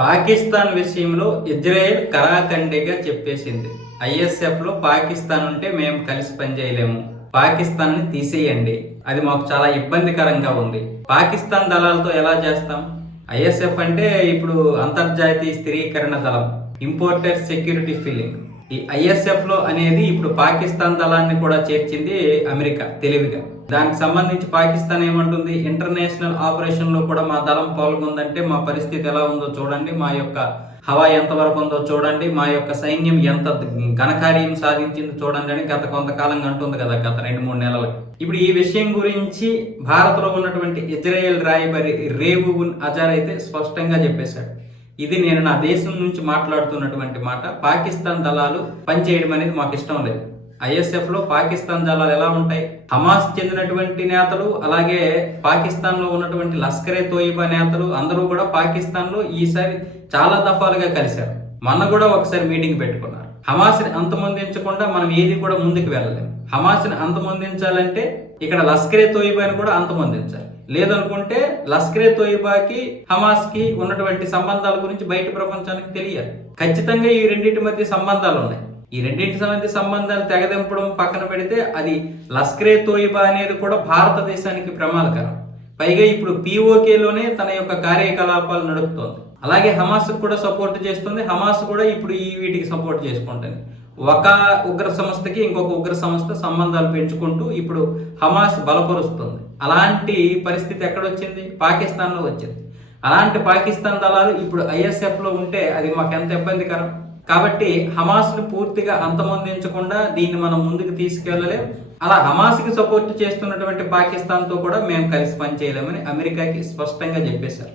పాకిస్తాన్ విషయంలో ఇజ్రాయెల్ కరాఖండిగా చెప్పేసింది. ఐఎస్ఎఫ్లో పాకిస్తాన్ ఉంటే మేము కలిసి పనిచేయలేము, పాకిస్తాన్ని తీసేయండి, అది మాకు చాలా ఇబ్బందికరంగా ఉంది. పాకిస్తాన్ దళాలతో ఎలా చేస్తాం? ఐఎస్ఎఫ్ అంటే ఇప్పుడు అంతర్జాతీయ స్థిరీకరణ దళం, ఇంపోర్టెడ్ సెక్యూరిటీ ఫీలింగ్. ఈ ఐఎస్ఎఫ్ లో అనేది ఇప్పుడు పాకిస్తాన్ దళాన్ని కూడా చేర్చింది అమెరికా తెలివిగా. దానికి సంబంధించి పాకిస్తాన్ ఏమంటుంది, ఇంటర్నేషనల్ ఆపరేషన్ లో కూడా మా దళం పాల్గొందంటే మా పరిస్థితి ఎలా ఉందో చూడండి, మా యొక్క హవా ఎంత వరకు ఉందో చూడండి, మా యొక్క సైన్యం ఎంత ఘనకార్యం సాధించిందో చూడండి అని గత కొంతకాలంగా అంటుంది కదా, గత 2-3 నెలలు. ఇప్పుడు ఈ విషయం గురించి భారత్ లో ఉన్నటువంటి ఇజ్రాయెల్ రాయబారి రేవున్ అజార్ అయితే స్పష్టంగా చెప్పేశాడు. ఇది నేను నా దేశం నుంచి మాట్లాడుతున్నటువంటి మాట. పాకిస్తాన్ దళాలు పనిచేయడం అనేది మాకు ఇష్టం లేదు. ఐఎస్ఎఫ్ లో పాకిస్తాన్ దళాలు ఎలా ఉంటాయి? హమాస్ చెందినటువంటి నేతలు, అలాగే పాకిస్తాన్ లో ఉన్నటువంటి లష్కరే తోయిబా నేతలు అందరూ కూడా పాకిస్తాన్ లో ఈసారి చాలా దఫాలుగా కలిశారు. మొన్న కూడా ఒకసారి మీటింగ్ పెట్టుకున్నారు. హమాస్ని అంతమొందించకుండా మనం ఏది కూడా ముందుకు వెళ్ళలేము. హమాస్ని అంతమొందించాలంటే ఇక్కడ లష్కరే తోయిబాని కూడా అంతమొందించాలి. లేదనుకుంటే లష్కరే తోయిబాకి హమాస్ కి ఉన్నటువంటి సంబంధాల గురించి బయట ప్రపంచానికి తెలియాలి. ఖచ్చితంగా ఈ రెండింటి మధ్య సంబంధాలు ఉన్నాయి. ఈ రెండింటి మధ్య సంబంధాలు తెగదెంపడం పక్కన పెడితే అది లష్కరే తోయిబా అనేది కూడా భారతదేశానికి ప్రమాదకరం. పైగా ఇప్పుడు పిఓకేలోనే తన యొక్క కార్యకలాపాలు నడుపుతోంది. అలాగే హమాస్ కూడా సపోర్ట్ చేస్తుంది. హమాస్ కూడా ఇప్పుడు ఈ వీటికి సపోర్ట్ చేసుకుంటుంది. ఒక ఉగ్ర సంస్థకి ఇంకొక ఉగ్ర సంస్థ సంబంధాలు పెంచుకుంటూ ఇప్పుడు హమాస్ బలపరుస్తుంది. అలాంటి పరిస్థితి ఎక్కడొచ్చింది? పాకిస్తాన్లో వచ్చింది. అలాంటి పాకిస్తాన్ దళాలు ఇప్పుడు ఐఎస్ఎఫ్ లో ఉంటే అది మాకు ఎంత ఇబ్బందికరం. కాబట్టి హమాస్ ను పూర్తిగా అంతమొందించకుండా దీన్ని మనం ముందుకు తీసుకెళ్లలేం. అలా హమాస్ కి సపోర్ట్ చేస్తున్నటువంటి పాకిస్తాన్ తో కూడా మేము కలిసి పనిచేయలేమని అమెరికాకి స్పష్టంగా చెప్పేశారు.